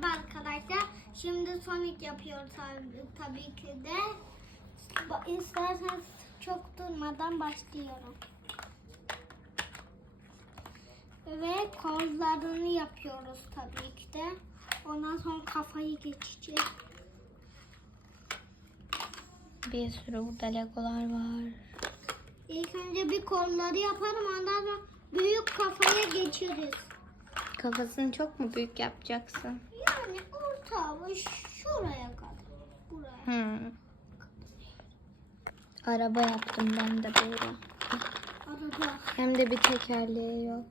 Merhaba arkadaşlar. Şimdi Sonic yapıyoruz tabii, tabii ki de. İsterseniz çok durmadan başlıyorum. Ve kollarını yapıyoruz tabii ki de. Ondan sonra kafayı geçeceğiz. Bir sürü burada legolar var. İlk önce bir kolları yaparım. Ondan sonra büyük kafaya geçeriz. Kafasını çok mu büyük yapacaksın? Yani orta bu şuraya kadar. Buraya. Hmm. Araba yaptım ben de böyle. Arada. Hem de bir tekerleği yok.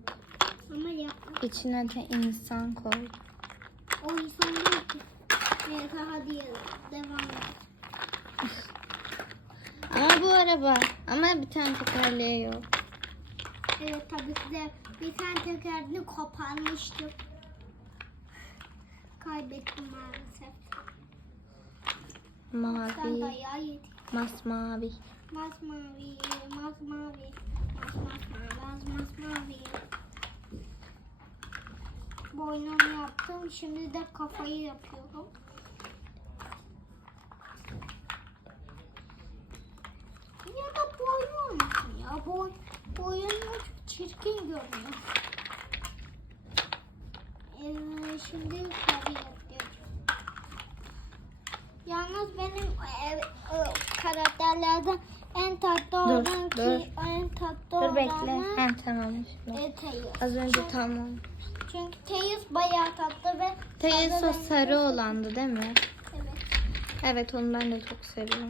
Ama yapma. İçine de insan koy. O insan değil ki. Neyse hadi devam et. Ama bu araba. Ama bir tane tekerleği yok. Evet tabii ki de bir tane tekerini koparmıştım. Kaybettim maalesef. Sen Mavi. dayağı yedik. Masmavi. Masmavi, masmavi, masmavi, masmavi. Boynumu yaptım. Şimdi de kafayı yapıyorum. Ya da boyun olmasın ya. Boy, boyun çok çirkin görünüyor. Ee, şimdi kafayı yapıyorum. Yalnız benim e, e, karakterlerden en tatlı olan dur. ki en tatlı Dur bekle. olanı Ha tamam e, Tails. Az önce tamam. Çünkü Tails bayağı tatlı ve Teyze o sarı renkli. olandı değil mi? Evet. Evet onu ben de çok seviyorum.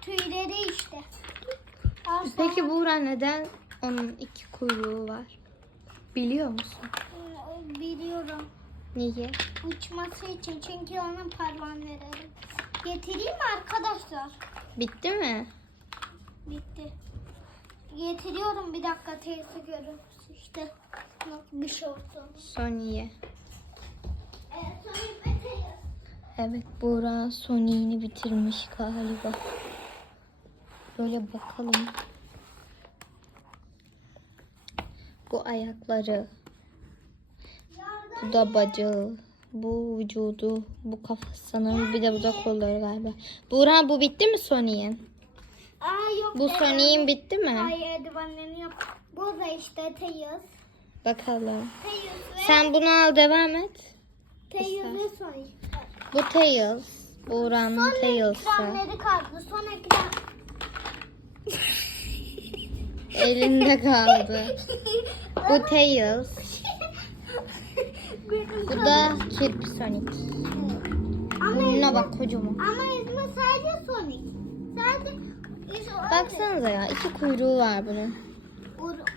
Tüyleri işte. Al Peki Buğra neden onun iki kuyruğu var? Biliyor musun? Biliyorum. Niye? Uçması için çünkü onun parmağları. Getireyim mi arkadaşlar? Bitti mi? Bitti. Getiriyorum bir dakika teyze görün. İşte bir şey oldu. Sony'ye. Evet, Tails. Evet Buğra Sony'ini bitirmiş galiba. Böyle bakalım. Bu ayakları, bu da bacağı, bu vücudu, bu kafasını, bir de bu da kolları galiba. Buğra bu bitti mi Sony'in? Aa yok. Bu. Sony'in bitti mi? Yap. Bu da işte Tails. Bakalım. Ve Sen bunu al devam et. Ve Sonic. Bu Tails. Buğra'nın Son Tails'ı. ekranları kaldı. Son ekran. Elinde kaldı. Bu Tails. Bu da Kirpi Sonic. Burnuna bak kocaman. ama ismi sadece Sonic. Sadece. Baksanıza ya iki kuyruğu var bunun.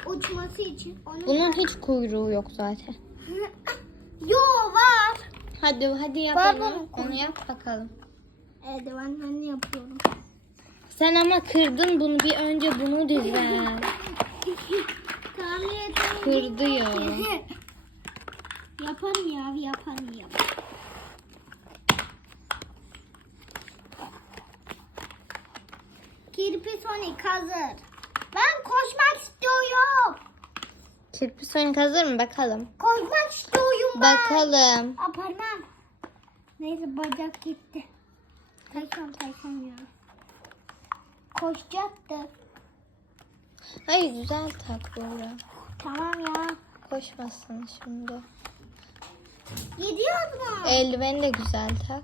Uçması için. Onu Bunun hiç kuyruğu yok zaten. Yo var. Hadi hadi yapalım. Onu yap bakalım. Eldivenlerini yapıyorum. Sen ama kırdın bunu bir önce bunu. Tahmin Kırdı ya. yaparım ya yaparım ya. Kirpi Sonic hazır. Ben koşmak istiyorum. Kirpi Sonic hazır mı bakalım. Koşmak istiyorum ben. Bakalım. Aa, parmağım. Neyse bacak gitti. Taşam taşam ya. Koşacaktı. Hayır güzel tak. Tamam ya. Koşmasın şimdi. Gidiyor mu? Eldiveni de güzel tak.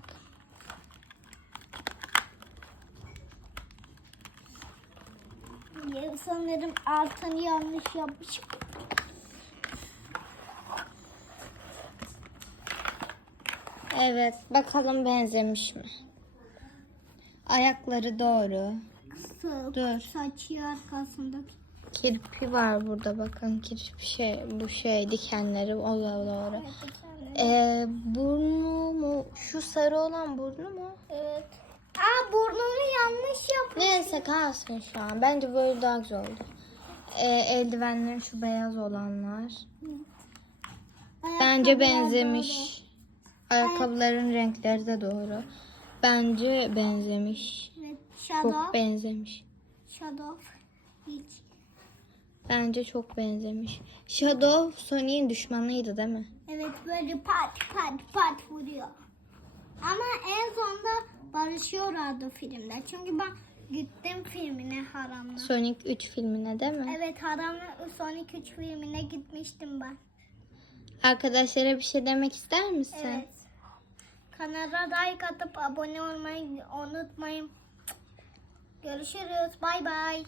Ya, sanırım altını yanlış yapmışım. Evet bakalım benzemiş mi? Ayakları doğru. Dur. saçı arkasındaki. Kirpi var burada bakın kirpi şey bu şey dikenleri o doğru. Evet. Ee, burnu mu? Şu sarı olan burnu mu? evet. Aa burnunu yanlış yapmış. Neyse kalsın şu an. Bence böyle daha güzel oldu. Ee, eldivenleri şu beyaz olanlar. Bence Ayakkabılar benzemiş. Ayakkabıların renkleri de doğru. Bence benzemiş. Shadow. Çok benzemiş. Shadow. Hiç. Bence çok benzemiş. Shadow Sonic'in düşmanıydı değil mi? Evet böyle pat pat pat vuruyor. Ama en sonunda barışıyorlardı filmde. Çünkü ben gittim filmine haramla. Sonic 3 filmine değil mi? Evet haramla Sonic 3 filmine gitmiştim ben. Arkadaşlara bir şey demek ister misin? Evet. Kanala like atıp abone olmayı unutmayın. Görüşürüz. Bay bay.